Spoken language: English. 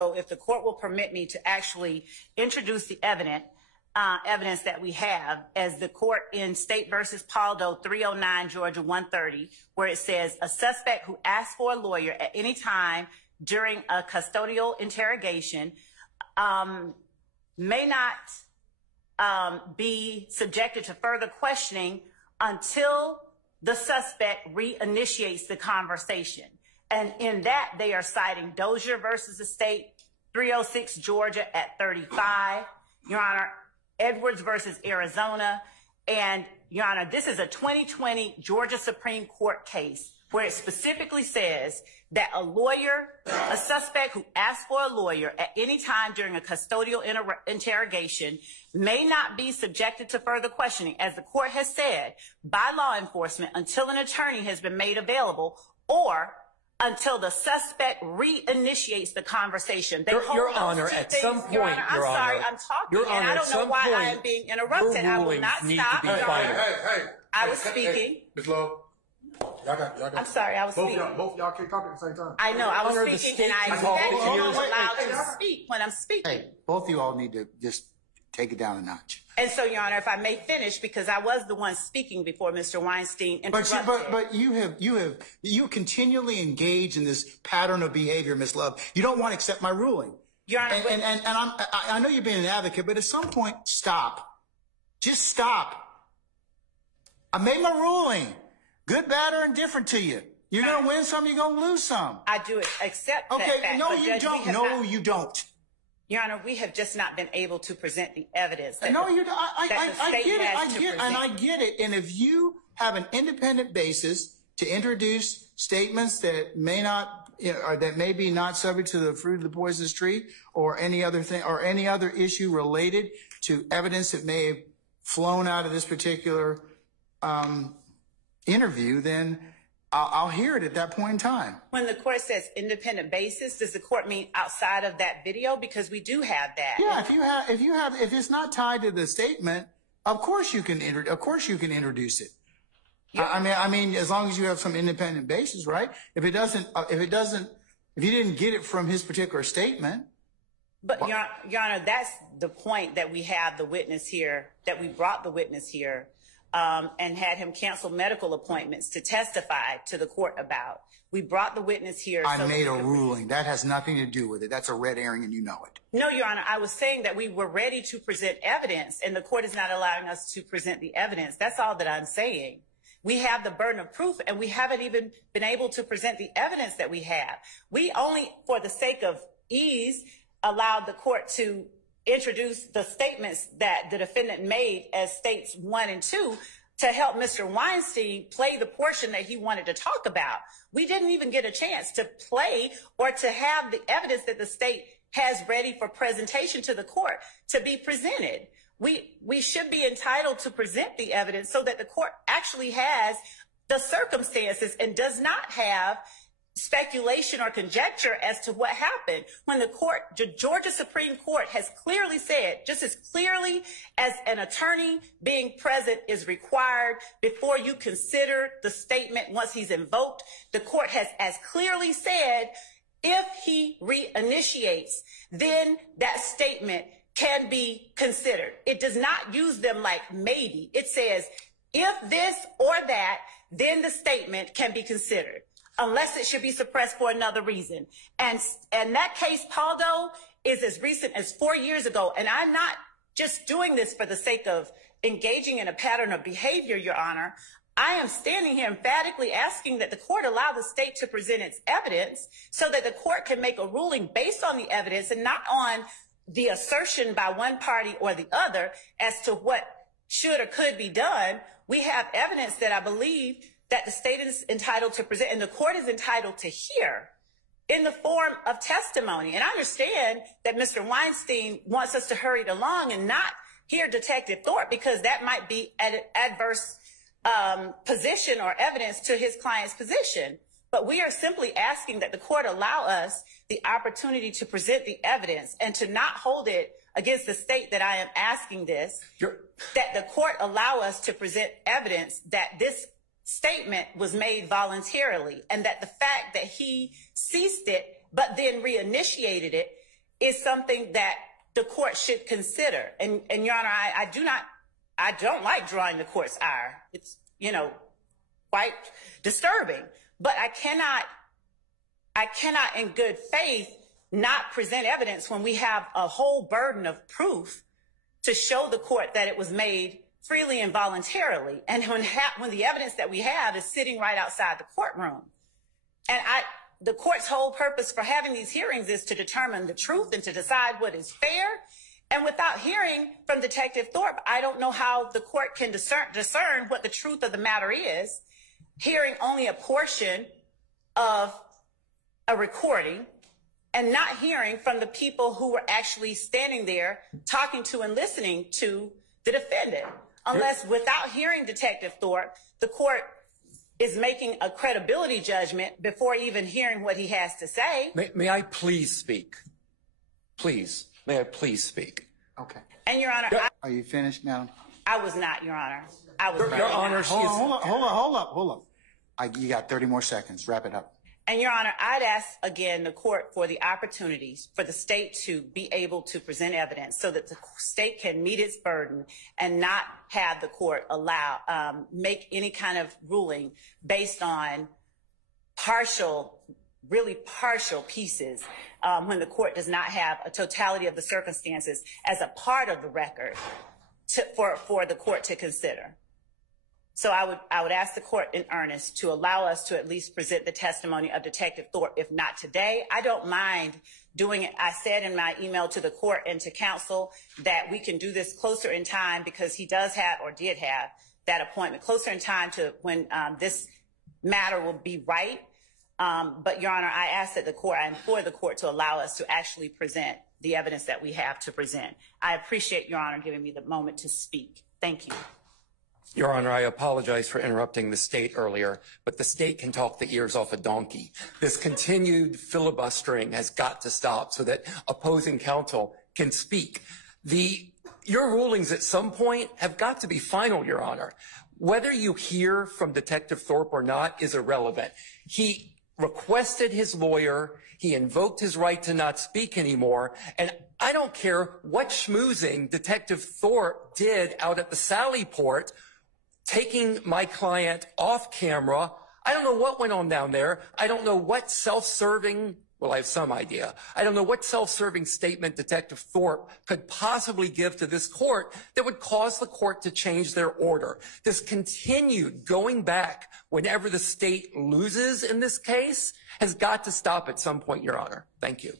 if the court will permit me to actually introduce the evidence that we have, as the court in State versus Paldo 309 Georgia 130, where it says a suspect who asks for a lawyer at any time during a custodial interrogation may not be subjected to further questioning until the suspect reinitiates the conversation. And in that, they are citing Dozier versus the State 306 Georgia at 35, Your Honor, Edwards versus Arizona. And Your Honor, this is a 2020 Georgia Supreme Court case where it specifically says that a suspect who asks for a lawyer at any time during a custodial interrogation may not be subjected to further questioning, as the court has said, by law enforcement until an attorney has been made available or until the suspect reinitiates the conversation. Your Honor, at some point, Your Honor, I'm sorry, I'm talking, and I don't know why I am being interrupted. I will not stop. Hey. I was speaking. Ms. Love, y'all got. I'm sorry, I was speaking. Both y'all can't talk at the same time. I know, I was speaking, and I expect you to allow to speak when I'm speaking. Hey, both of you all need to just take it down a notch. And so, Your Honor, if I may finish, because I was the one speaking before Mr. Weinstein interrupted. But you continually engage in this pattern of behavior, Ms. Love. You don't want to accept my ruling. Your Honor, and I know you're being an advocate, but at some point, stop. Just stop. I made my ruling. Good, bad, or indifferent to you. You're going to win some, you're going to lose some. I do accept that fact. No, you don't. No, you don't. Your Honor, we have just not been able to present the evidence. No, you don't. I get it. And if you have an independent basis to introduce statements that may not, or that may be not subject to the fruit of the poisonous tree, or any other thing, or any other issue related to evidence that may have flown out of this particular interview, then I'll hear it at that point in time. When the court says independent basis, does the court mean outside of that video? Because we do have that. Yeah, if it's not tied to the statement, of course you can introduce it. Yeah. I mean, as long as you have some independent basis, right? If you didn't get it from his particular statement. But Your Honor, that's the point, that we have the witness here, that we brought the witness here. And had him cancel medical appointments to testify to the court about. We brought the witness here. I made a ruling. That has nothing to do with it. That's a red herring, and you know it. No, Your Honor, I was saying that we were ready to present evidence, and the court is not allowing us to present the evidence. That's all that I'm saying. We have the burden of proof, and we haven't even been able to present the evidence that we have. We only, for the sake of ease, allowed the court to introduce the statements that the defendant made as states 1 and 2 to help Mr. Weinstein play the portion that he wanted to talk about. We didn't even get a chance to play or to have the evidence that the state has ready for presentation to the court to be presented. We should be entitled to present the evidence so that the court actually has the circumstances and does not have speculation or conjecture as to what happened when the Georgia Supreme Court has clearly said, just as clearly as an attorney being present is required before you consider the statement once he's invoked, the court has as clearly said, if he reinitiates, then that statement can be considered. It does not use them like maybe. It says, if this or that, then the statement can be considered, unless it should be suppressed for another reason. And that case, Paldo, is as recent as 4 years ago. And I'm not just doing this for the sake of engaging in a pattern of behavior, Your Honor. I am standing here emphatically asking that the court allow the state to present its evidence so that the court can make a ruling based on the evidence and not on the assertion by one party or the other as to what should or could be done. We have evidence that I believe that the state is entitled to present and the court is entitled to hear in the form of testimony. And I understand that Mr. Weinstein wants us to hurry it along and not hear Detective Thorpe because that might be an adverse position or evidence to his client's position. But we are simply asking that the court allow us the opportunity to present the evidence and to not hold it against the state that I am asking this, that the court allow us to present evidence that this statement was made voluntarily and that the fact that he ceased it but then reinitiated it is something that the court should consider. And Your Honor, I don't like drawing the court's ire. It's, you know, quite disturbing, but I cannot in good faith not present evidence when we have a whole burden of proof to show the court that it was made freely and voluntarily. And when the evidence that we have is sitting right outside the courtroom. And the court's whole purpose for having these hearings is to determine the truth and to decide what is fair. And without hearing from Detective Thorpe, I don't know how the court can discern what the truth of the matter is, hearing only a portion of a recording and not hearing from the people who were actually standing there talking to and listening to the defendant. Unless without hearing Detective Thorpe, the court is making a credibility judgment before even hearing what he has to say. May I please speak? Please. May I please speak? Okay. And Your Honor, are you finished, madam? I was not, Your Honor. I was Your Honor, hold up. You got 30 more seconds. Wrap it up. And Your Honor, I'd ask again the court for the opportunities for the state to be able to present evidence so that the state can meet its burden and not have the court make any kind of ruling based on really partial pieces when the court does not have a totality of the circumstances as a part of the record for the court to consider. So I would ask the court in earnest to allow us to at least present the testimony of Detective Thorpe, if not today. I don't mind doing it. I said in my email to the court and to counsel that we can do this closer in time because he does have or did have that appointment closer in time to when this matter will be right. But Your Honor, I implore the court to allow us to actually present the evidence that we have to present. I appreciate Your Honor giving me the moment to speak. Thank you. Your Honor, I apologize for interrupting the state earlier, but the state can talk the ears off a donkey. This continued filibustering has got to stop so that opposing counsel can speak. Your rulings at some point have got to be final, Your Honor. Whether you hear from Detective Thorpe or not is irrelevant. He requested his lawyer. He invoked his right to not speak anymore. And I don't care what schmoozing Detective Thorpe did out at the Sally Port, taking my client off camera. I don't know what went on down there. I don't know what self-serving, well, I have some idea. I don't know what self-serving statement Detective Thorpe could possibly give to this court that would cause the court to change their order. This continued going back whenever the state loses in this case has got to stop at some point, Your Honor. Thank you.